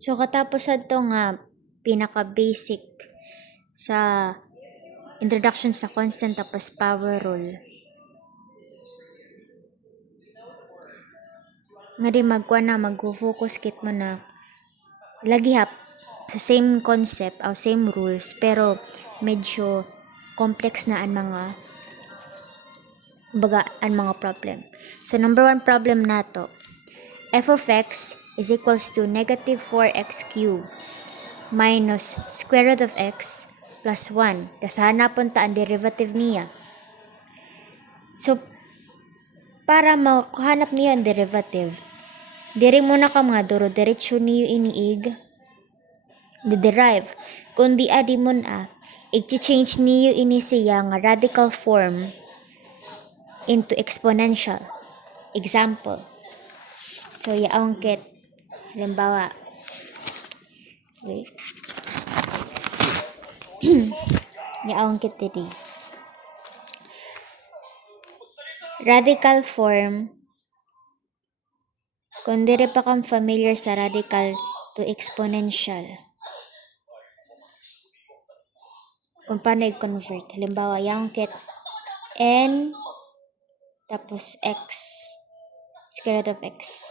So katapos ato nga pinaka-basic sa introduction sa constant tapos power rule. Nga di mag-focus kit mo na lagi hap sa same concept o same rules pero medyo complex na ang mga problem. So number 1 problem nato, f of x is equals to negative 4x cubed minus square root of x plus 1. Tas hanapon ta ang derivative niya. So para makahanap niya ang derivative, diri muna ka mga duro-diretso niyo iniig derive. Kundi adi mo na, i-change niyo ini siya nga radical form into exponential. Example. So, yaong kit. Halimbawa. Wait. Yaong kit dito. Radical form. Kung dire pa kang familiar sa radical to exponential. Kung paano i-convert. Halimbawa, yaong kit n tapos x square root of x.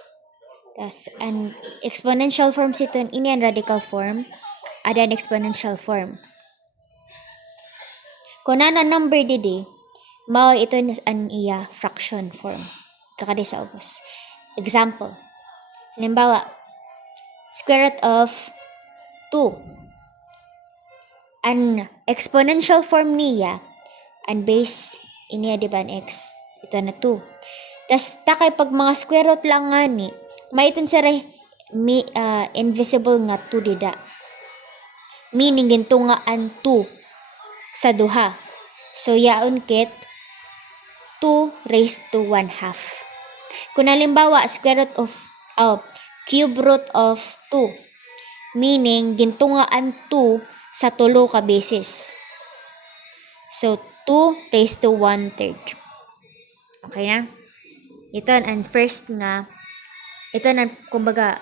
Tas an exponential form sito ini ang radical form, ada an exponential form. Kung na number didi, mao ito an iya fraction form. Kakadi sa ubos. Example. Halimbawa, square root of 2. An exponential form niya, an base iniya di ba an x? Ito na 2. Tas takay pag mga square root lang nga ni, maiton sa invisible nga 2 dida. Meaning ginto nga an 2 sa duha. So yaon kit 2 raised to 1/2. Kung halimbawa square root of cube root of 2, meaning ginto nga an 2 sa tulo ka basis. So 2 raised to 1/3. Okay na? Ito ang first nga, ito na kumbaga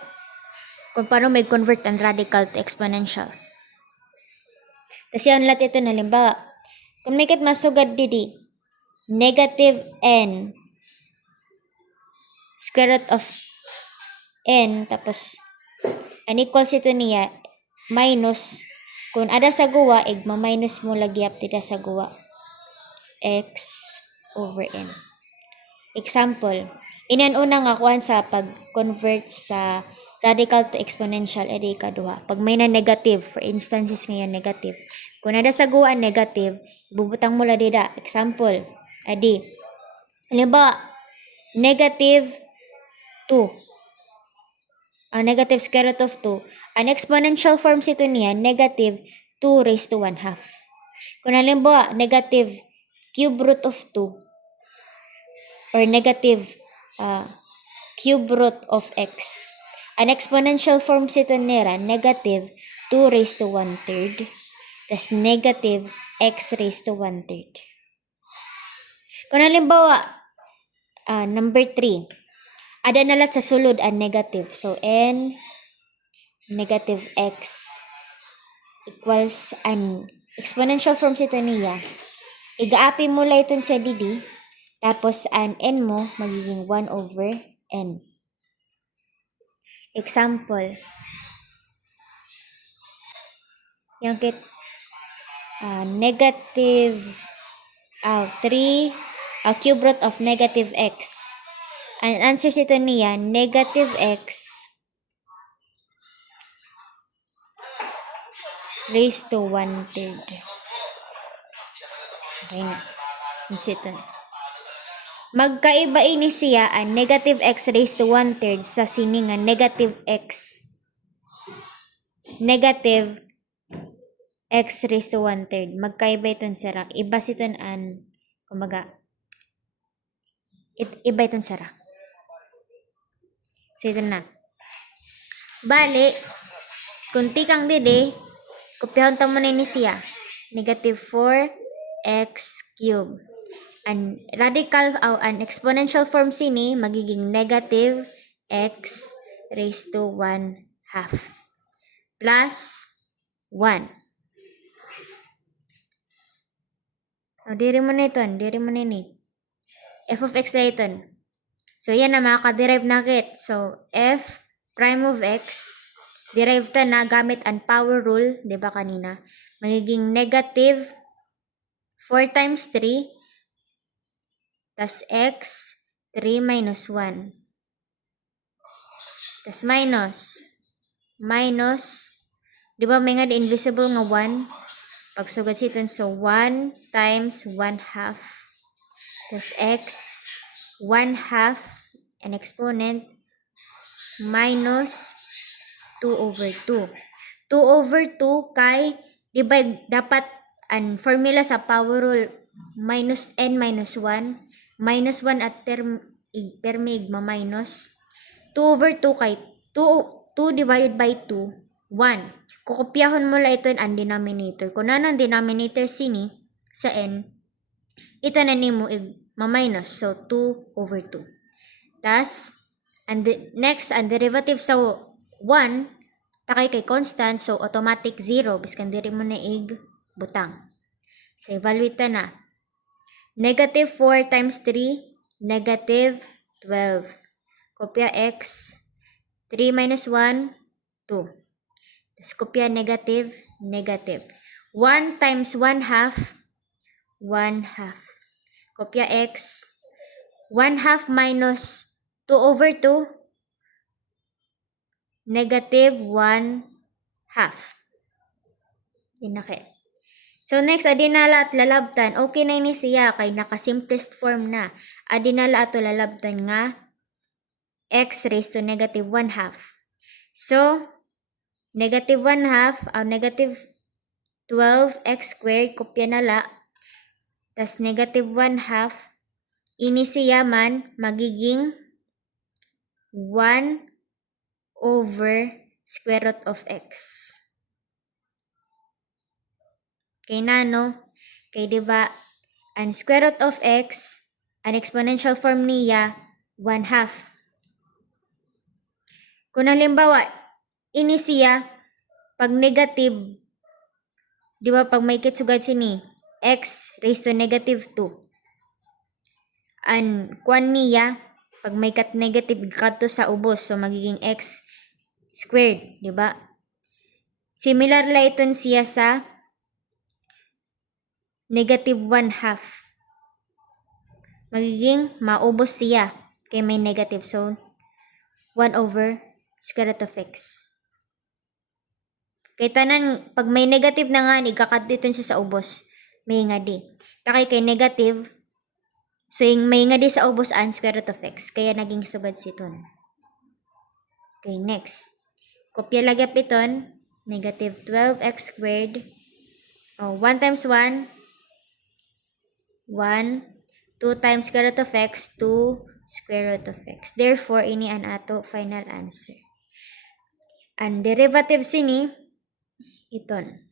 kung paano may convert ang radical to exponential. Kasi ang lahat ito na halimbawa, kung may kit masugad didi, negative n square root of n tapos unequals ito niya minus kung ada sa guwa igma-minus mo lagyap dita sa guwa x over n. Example, inan unang akuan sa pag-convert sa radical to exponential edi kaduha. Pag may na negative, for instances ngayon negative. Kung ada sa guwa negative, ibubutang mo la dida. Example, edi halimbawa negative 2. Negative square root of 2. Ang exponential form ito niya, negative 2 raised to 1/2. Kung halimbawa, negative cube root of 2 or negative cube root of x. Ang exponential form ito nila, negative 2 raised to 1/3 tas negative x raised to 1/3. Kung halimbawa, number 3, ada na lang sa sulod ang negative. So, n negative x equals an exponential form ito niya. Igaapi mo lang itong sa didi. Tapos, an n mo magiging 1 over n. Example. Yung kit negative 3 cube root of negative x. Ang answer ito niya, negative x raised to 1/3. Okay na. Ito. Magkaiba ini siya ang negative x raised to 1/3 sa siningan negative x raised to 1/3. Magkaiba iton sara. Iba siton an kumaga. Iba iton sara. So ito na. Bali, kunti kang didi, kopyahon ta mo na ini siya. Negative 4x cubed. An radical an exponential form sini magiging negative x raised to 1/2. plus 1. O, diri mo na ni. F of x na iton. So, yan na makaka-derive na agad. So, f prime of x, derive ta na gamit ang power rule, di ba kanina? Magiging negative 4 times 3, tas x, 3 minus 1. Tas minus, di ba may nga invisible nga 1? Pagsugad siton, so 1 times 1 half. Tas x, 1 half, an exponent, minus 2 over 2. 2 over 2 kay, di ba dapat ang formula sa power rule, minus n minus 1. Minus 1 at permi igma-minus. 2 over 2 kay 2 divided by 2, 1. Kukopyahon mo lang ito ang denominator. Kung ano ang denominator sini sa n, ito na nimo ma-minus. So, 2 over 2. Tas, next, ang derivative sa 1, takay kay constant, so automatic 0. Biskan diri mo na butang. So, evaluate na. Negative 4 times 3, negative 12. Kopya x, 3 minus 1, 2. Tapos kopya negative, negative. 1 times 1 half, 1 half. Kopya x, 1 half minus 2 over 2, negative 1 half. Dinake. So next, adinala at lalabtan. Okay na ini siya kay naka-simplest form na. Adinala ato lalabtan nga x raised to negative 1 half. So, negative 1 half, negative 12x squared, kopya na la. Tas negative 1 half, ini siya man magiging 1 over square root of x. Kay nano, kay diba, ang square root of x, ang exponential form niya, 1 half. Kung halimbawa, ini siya, pag negative, di ba pag may kitsugad sini, x raised to negative 2. Ang kwan niya, pag may kat negative kadto sa ubos, so magiging x squared, di ba? Similar la iton siya sa negative 1 half. Magiging maubos siya kay may negative, so 1 over square root of x. Kay tanan, pag may negative na nga, igakad dito siya sa ubos. May nga di. Takay kay negative, so yung may nga di sa ubos ang square root of x. Kaya naging sugad siton. Okay, next. Kopya lagap iton, negative 12x squared. 1 times 1, 1. 2 times square root of x, 2 square root of x. Therefore, ini ang ato final answer. Ang derivative sini, iton.